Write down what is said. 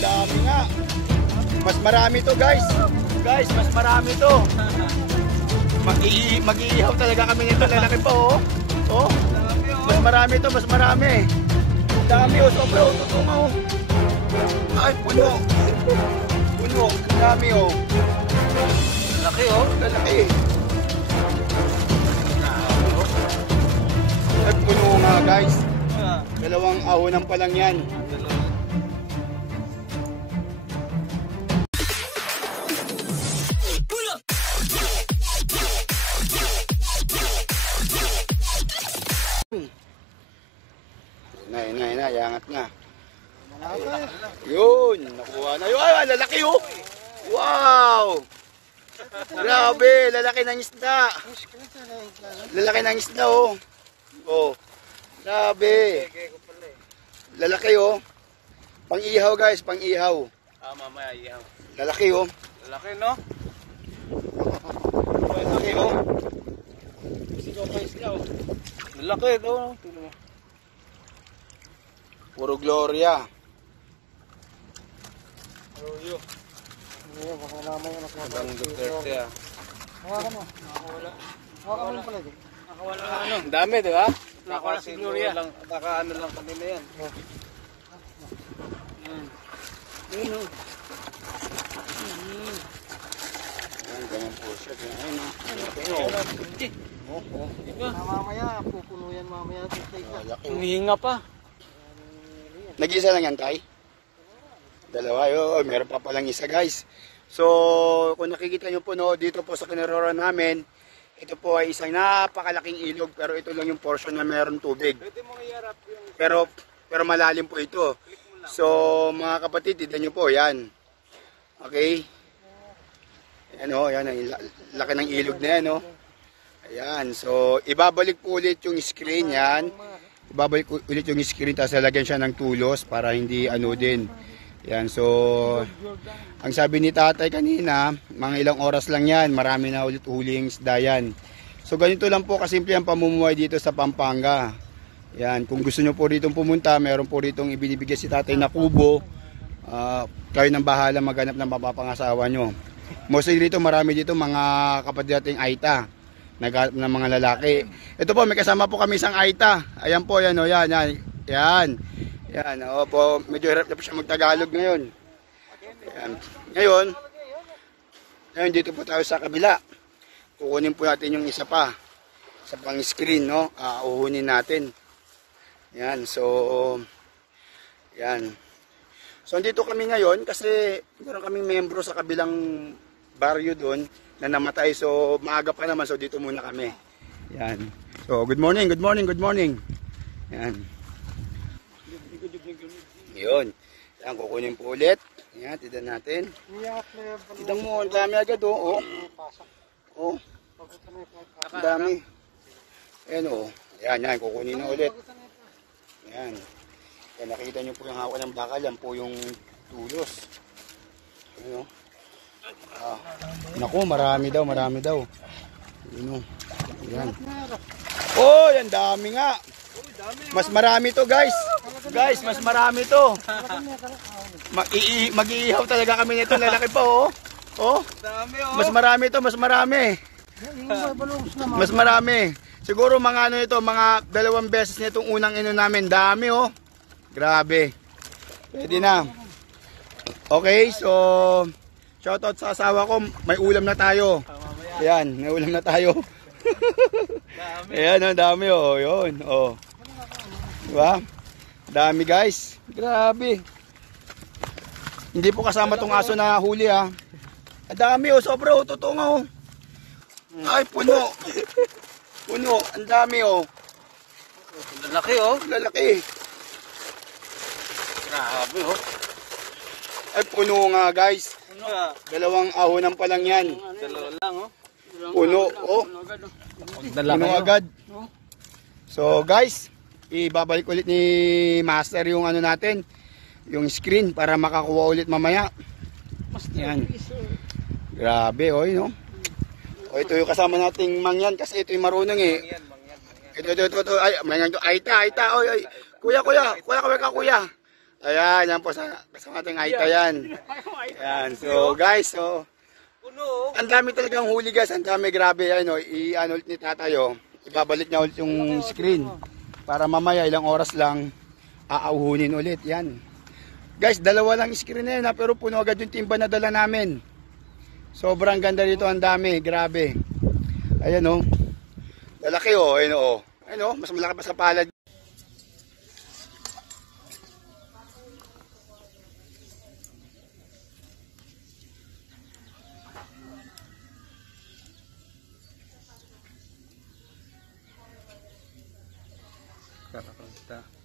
ang dami nga. Mas marami to guys. Guys, mas marami to. Mag-iihaw talaga kami nito. Lalaki pa oh. Oh. Mas marami to, mas marami. Ang dami oh, sobra oh. Tutuma oh. Ay, puno. Puno. Ang dami oh. Laki oh. Lalaki. At puno nga guys. Dalawang ahonan pa lang yan. Na, yangat na. Yun, nakuha na. Ay, lalaki oh. Wow! Grabe, lalaki ng isda. Lalaki ng isda oh. Oh. Grabe. Lalaki oh. Pang-ihaw guys, pang-ihaw. Ah, mamaya ihaw. Lalaki oh. Lalaki no? Lalaki oh. Lalaki ito. Puro Gloria. Aruyo. Hanggang Duterte ah. Hawakan mo. Hawakan mo pala ito. Nakawala na ano. Dami di ba? Nakawala si Gloria. Naka-ano lang kanina yan. Ayun oh. Ayan, ganyan po siya. Ayun oh. Mamaya, pupuno yan mamaya. Humihinga pa. Nag-isa lang yan, Tay? Dalawa, yun. Meron pa palang isa, guys. So, kung nakikita nyo po, no, dito po sa kinarora namin, ito po ay isang napakalaking ilog, pero ito lang yung portion na meron tubig. Pero malalim po ito. So, mga kapatid, tignan nyo po, yan. Okay? Ayan o, yan, laki ng ilog na yan, o. Ayan, so, ibabalik po ulit yung screen, yan. Ibabalik ulit yung screen, tapos lalagyan siya ng tulos para hindi ano din. Yan, so, ang sabi ni tatay kanina, mga ilang oras lang yan, marami na ulit huling isda yan. So, ganito lang po kasimple ang pamumuhay dito sa Pampanga. Yan, kung gusto nyo po rito pumunta, meron po rito ibinibigay si tatay na kubo. Kayo nang bahala maghanap ng mapapangasawa nyo. Mostly dito, marami dito mga kapatid nating Aita. Naghanap ng mga lalaki. Ito po, may kasama po kami isang Aita. Ayan po, yan o, yan. Yan, o po, medyo hirap na po siya magtagalog ngayon. Yan. Ngayon, dito po tayo sa kabila. Kukunin po natin yung isa pa. Sa pang screen, no? Uhunin natin. Yan, so, yan. So, andito kami ngayon kasi meron kaming membro sa kabilang baryo doon na namatay. So, maaga pa naman. So, dito muna kami. Yan. So, good morning. Yan. Yun. Yan, kukunin po ulit. Yan, tidan natin. Tidan mo, ang dami agad oh. Oh. Ang dami. Ayan oh. Yan, kukunin na ulit. Yan. Yan, nakita nyo po yung hawak ng bakal. Yan po yung tulos. Ayan oh. Naku, marami daw. Ayan oh. Yan. Oh, yan dami nga. Mas marami to guys. Guys, mas marami to. Mag-iihaw talaga kami nito. Lalaki pa oh. Oh. Mas marami to, mas marami. Mas marami. Siguro mga ano ito, mga 2 beses nitong unang ino namin. Dami oh. Grabe. Pwede na. Okay, so shoutout sa asawa ko. May ulam na tayo. Ayan, may ulam na tayo. Ayan, ang dami oh. Yun, oh. Diba? Dami guys. Grabe. Hindi po kasama tong aso na huli ha. Ang dami oh, sobra oh, totoo nga oh. Ay, puno. Puno, ang dami oh. Lalaki oh. Lalaki. Grabe oh. Ay, puno nga guys. Dalawang ahonan pa lang yan. Dalawa lang oh. Puno oh. Puno agad. So guys, ibabalik ulit ni Master yung ano natin, yung screen para makakuha ulit mamaya. Yan. Grabe oh, no. O ito yung kasama nating mangyan kasi ito yung marunong eh. Ito. Ay, mangyan to. Aita. Oy. Kuya. Ayan, yan po sa kasama ating Aita yan. Ayan, so guys, so ang dami talagang huli guys, ang dami, grabe. Ano, i-ano ulit ni tatayo, ibabalik niya ulit yung screen para mamaya ilang oras lang aauhunin ulit. Yan. Guys, dalawa lang screen na yun ha, pero puno agad yung timba na dala namin. Sobrang ganda dito, ang dami, grabe. Ayan o. Lalaki o, ayun o. Ayun o, mas malaki pa sa palad. Karakalta.